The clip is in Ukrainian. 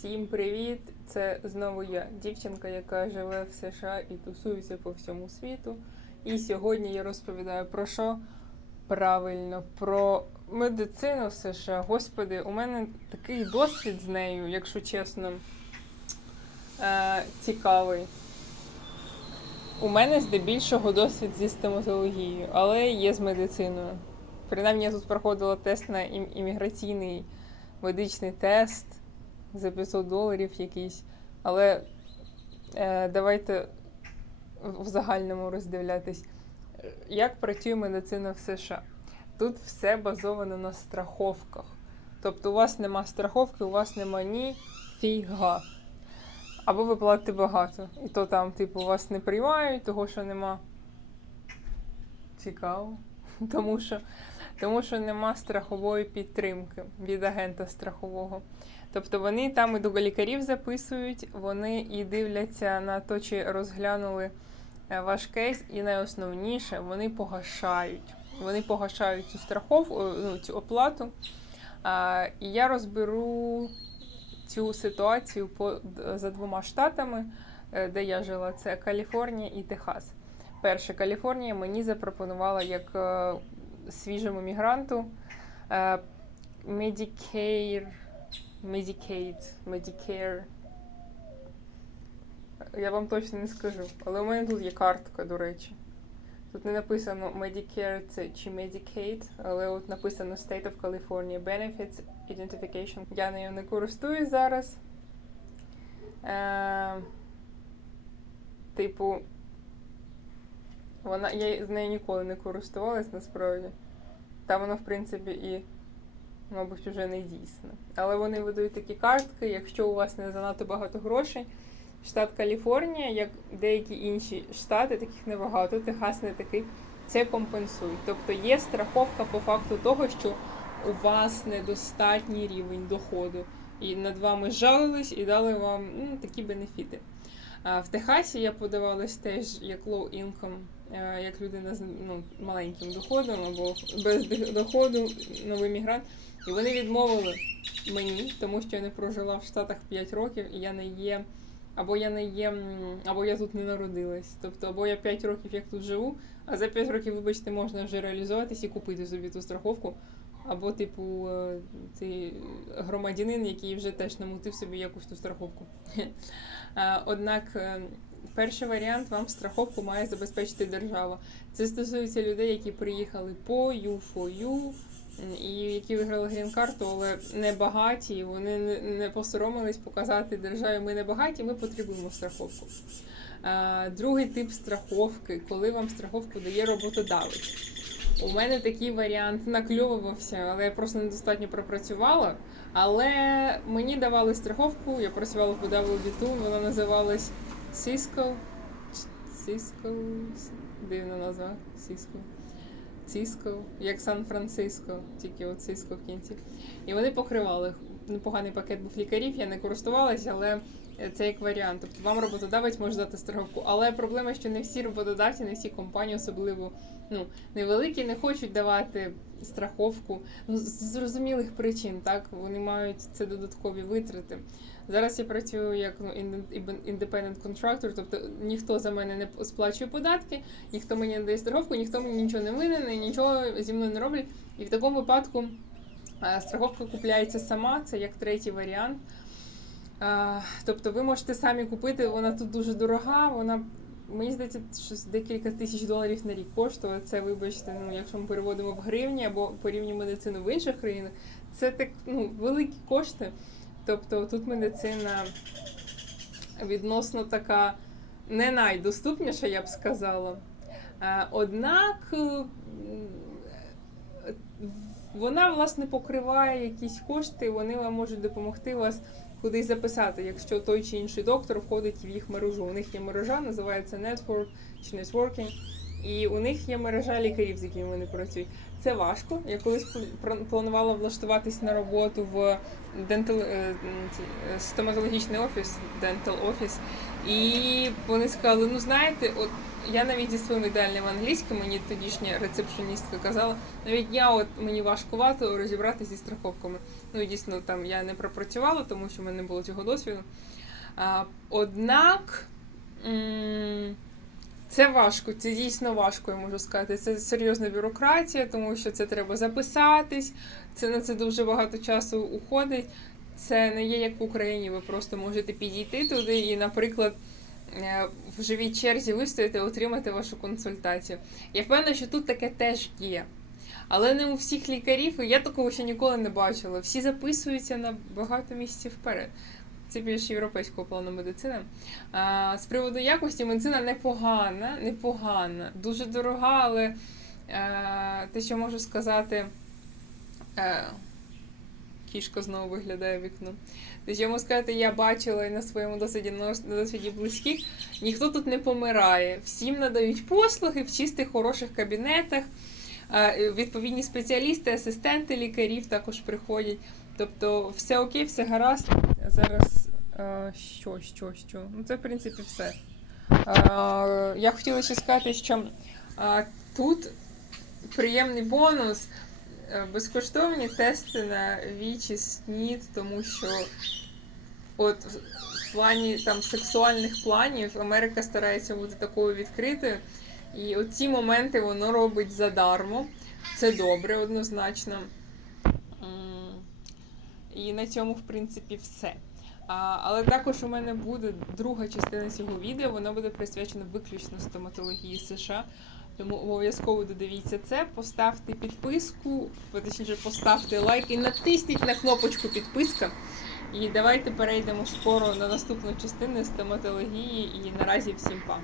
Всім привіт! Це знову я, дівчинка, яка живе в США і тусується по всьому світу. І сьогодні я розповідаю про що? Правильно, про медицину в США. Господи, у мене такий досвід з нею, якщо чесно, е, цікавий. У мене здебільшого досвід зі стоматологією, але є з медициною. Принаймні, я тут проходила тест на ім- імміграційний медичний тест за 500 доларів якийсь. Але е, давайте в загальному роздивлятись, як працює медицина в США. Тут все базовано на страховках. Тобто у вас нема страховки, у вас нема ні фіга. Або ви платите багато. І то там, типу, вас не приймають, того що нема. Цікаво. Тому що, тому що нема страхової підтримки від агента страхового. Тобто вони там і до лікарів записують, вони і дивляться на те, чи розглянули е, ваш кейс, і найосновніше вони погашають. Вони погашають цю страховку, е, ну, цю оплату. І я розберу цю ситуацію по, за двома штатами, е, де я жила: це Каліфорнія і Техас. Перше, Каліфорнія мені запропонувала як свіжому мігранту Medicare, Medicaid, Medicare. Я вам точно не скажу, але у мене тут є картка, до речі. Тут не написано Medicare це чи Medicaid, але от написано State of California Benefits Identification. Я нею не користуюсь зараз. Е, типу, вона, я з нею ніколи не користувалась насправді. Та воно, в принципі, і, мабуть, вже не дійсне. Але вони видають такі картки, якщо у вас не занадто багато грошей. Штат Каліфорнія, як деякі інші штати, таких небагато, Техас не такий, це компенсують. Тобто є страховка по факту того, що у вас недостатній рівень доходу. І над вами жалились і дали вам ну, такі бенефіти. В Техасі я подавалась теж як low income, е, як людина з ну, маленьким доходом або без доходу, новий мігрант. І вони відмовили мені, тому що я не прожила в Штатах 5 років, і я не є, або я не є, або я тут не народилась. Тобто, або я 5 років як тут живу, а за 5 років, вибачте, можна вже реалізуватись і купити собі ту страховку. Або, типу, е, ти громадянин, який вже теж намутив собі якусь ту страховку. Е, Однак е, перший варіант вам страховку має забезпечити держава. Це стосується людей, які приїхали по U4U, і які виграли грін-карту, але не багаті. Вони не, посоромились показати державі, ми не багаті, ми потребуємо страховку. Другий тип страховки, коли вам страховку дає роботодавець. У мене такий варіант накльовувався, але я просто недостатньо пропрацювала. Але мені давали страховку, я працювала по WB2, вона називалась Cisco. Cisco. Дивна назва. Cisco. Cisco, як Сан-Франциско, тільки от Cisco в кінці. І вони покривали. Непоганий пакет був лікарів, я не користувалася, але це як варіант. Тобто вам роботодавець може дати страховку. Але проблема, що не всі роботодавці, не всі компанії, особливо ну, невеликі, не хочуть давати страховку. Ну, з зрозумілих причин, так вони мають це додаткові витрати. Зараз я працюю як ну, independent contractor, тобто ніхто за мене не сплачує податки, ніхто мені не дає страховку, ніхто мені нічого не винен, і нічого зі мною не роблять. І в такому випадку е, страховка купляється сама, це як третій варіант. Тобто ви можете самі купити, вона тут дуже дорога, вона. Мені здається, щось декілька тисяч доларів на рік коштує. Це, вибачте, ну якщо ми переводимо в гривні або порівнюємо медицину в інших країнах, це так ну, великі кошти. Тобто тут медицина відносно така не найдоступніша, я б сказала. Однак вона власне покриває якісь кошти, вони вам можуть допомогти вас кудись записати, якщо той чи інший доктор входить в їх мережу. У них є мережа, називається Network чи Networking, і у них є мережа лікарів, з якими вони працюють. Це важко. Я колись пл- планувала влаштуватись на роботу в дентал, е, е, стоматологічний офіс, дентал офіс. І вони сказали: ну знаєте, от я навіть зі своїм ідеальним англійським, мені тодішня рецепшоністка казала, навіть я от мені важкувато розібратися зі страховками. Ну дійсно там я не пропрацювала, тому що в мене не було цього досвіду. А, однак це важко, це дійсно важко, я можу сказати. Це серйозна бюрократія, тому що це треба записатись, це на це дуже багато часу уходить. Це не є як в Україні. Ви просто можете підійти туди і, наприклад, в живій черзі вистояти, отримати вашу консультацію. Я впевнена, що тут таке теж є. Але не у всіх лікарів, і я такого ще ніколи не бачила. Всі записуються на багато місяців вперед. Це більш європейського плану медицина. А, з приводу якості медицина непогана, непогана, дуже дорога, але е, те, що можу сказати, е, кішка знову виглядає вікно. Те, що можу сказати, я бачила і на своєму досвіді, на досвіді близьких, ніхто тут не помирає. Всім надають послуги в чистих, хороших кабінетах. Е, Відповідні спеціалісти, асистенти лікарів також приходять. Тобто все окей, все гаразд. Зараз е, що, що, що? Ну це в принципі все. Е, я хотіла ще сказати, що тут приємний бонус. Е, Безкоштовні тести на ВІЧ і СНІД, тому що от в плані там сексуальних планів Америка старається бути такою відкритою. І оці моменти воно робить задармо. Це добре, однозначно. І на цьому, в принципі, все. А, але також у мене буде друга частина цього відео, вона буде присвячена виключно стоматології США. Тому обов'язково додивіться це, поставте підписку, точніше поставте лайк і натисніть на кнопочку підписка. І давайте перейдемо скоро на наступну частину стоматології. І наразі всім па!